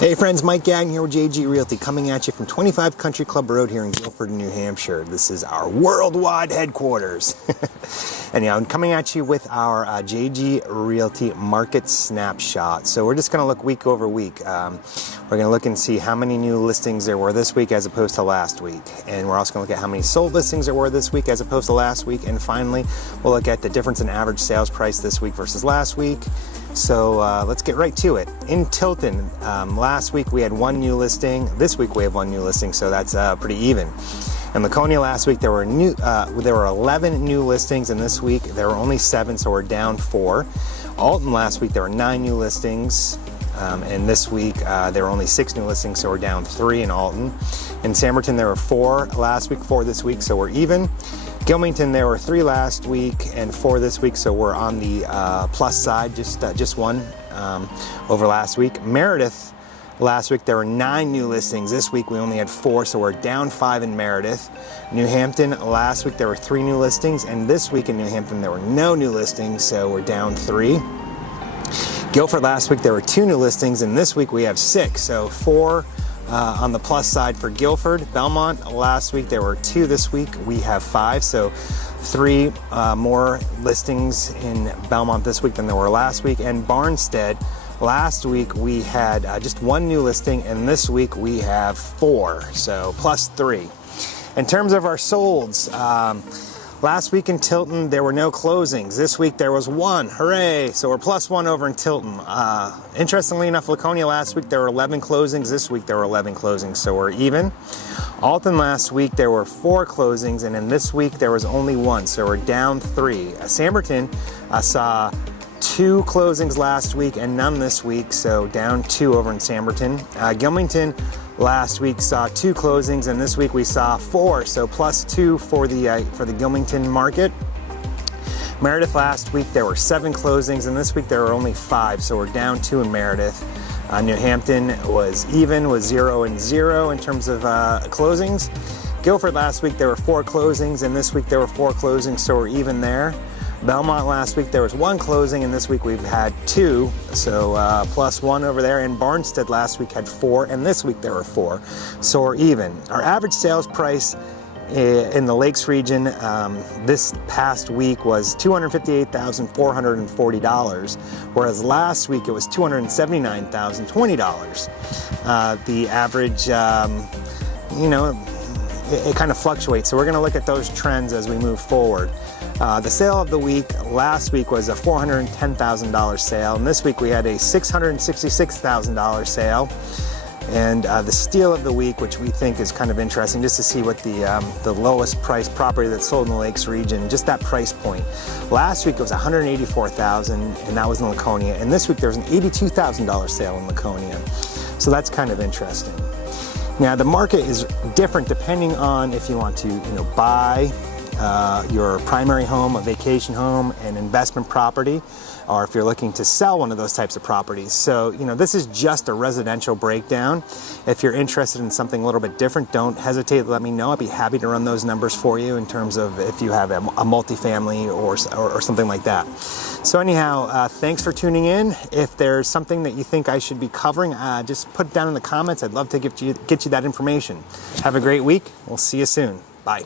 Hey friends, Mike Gagnon here with JG Realty, coming at you from 25 Country Club Road here in Guilford, New Hampshire. This is our worldwide headquarters. Anyhow, I'm coming at you with our JG Realty Market Snapshot. So we're just going to look week over week. We're going to look and see how many new listings there were this week as opposed to last week. And we're also going to look at how many sold listings there were this week as opposed to last week. And finally, we'll look at the difference in average sales price this week versus last week. So let's get right to it. In Tilton, last week we had one new listing. This week we have one new listing, so that's pretty even. In Laconia last week there were 11 new listings, and this week there were only 7, so we're down 4. Alton last week there were 9 new listings, and this week there were only 6 new listings, so we're down 3 in Alton. In Samberton there were 4 last week, 4 this week, so we're even. Gilmington, there were 3 last week and 4 this week, so we're on the plus side, just 1 over last week. Meredith, last week there were 9 new listings. This week we only had 4, so we're down 5 in Meredith. New Hampton, last week there were 3 new listings, and this week in New Hampton there were no new listings, so we're down 3. Guilford, last week there were 2 new listings, and this week we have 6, so 4 on the plus side for Guilford. Belmont, last week there were 2, this week we have 5, so 3 more listings in Belmont this week than there were last week. And Barnstead, last week we had just 1 new listing, and this week we have 4, so plus 3. In terms of our solds, last week in Tilton there were no closings. This week there was 1. Hooray! So we're plus 1 over in Tilton. Interestingly enough, Laconia last week there were 11 closings. This week there were 11 closings, so we're even. Alton last week there were 4 closings, and then this week there was only 1, so we're down 3. Samberton saw 2 closings last week and none this week, so down 2 over in Samberton. Gilmington last week saw 2 closings, and this week we saw 4, so plus 2 for the Gilmington market. Meredith, last week there were 7 closings, and this week there were only 5, so we're down 2 in Meredith. New Hampton was even with 0 and 0 in terms of closings. Guilford, last week there were 4 closings, and this week there were 4 closings, so we're even there. Belmont, last week there was 1 closing, and this week we've had 2, so plus 1 over there. And Barnstead last week had 4, and this week there were 4, so we're even. Our average sales price in the Lakes region this past week was $258,440, whereas last week it was $279,020. The average, it kind of fluctuates, so we're going to look at those trends as we move forward. The sale of the week last week was a $410,000 sale, and this week we had a $666,000 sale. And the steal of the week, which we think is kind of interesting, just to see what the lowest price property that's sold in the Lakes region, just that price point. Last week it was $184,000, and that was in Laconia. And this week there was an $82,000 sale in Laconia. So that's kind of interesting. Now the market is different depending on if you want to, buy your primary home, a vacation home, an investment property, or if you're looking to sell one of those types of properties. So, this is just a residential breakdown. If you're interested in something a little bit different, don't hesitate to let me know. I'd be happy to run those numbers for you in terms of if you have a multifamily or something like that. So anyhow, thanks for tuning in. If there's something that you think I should be covering, just put it down in the comments. I'd love to get you that information. Have a great week. We'll see you soon. Bye.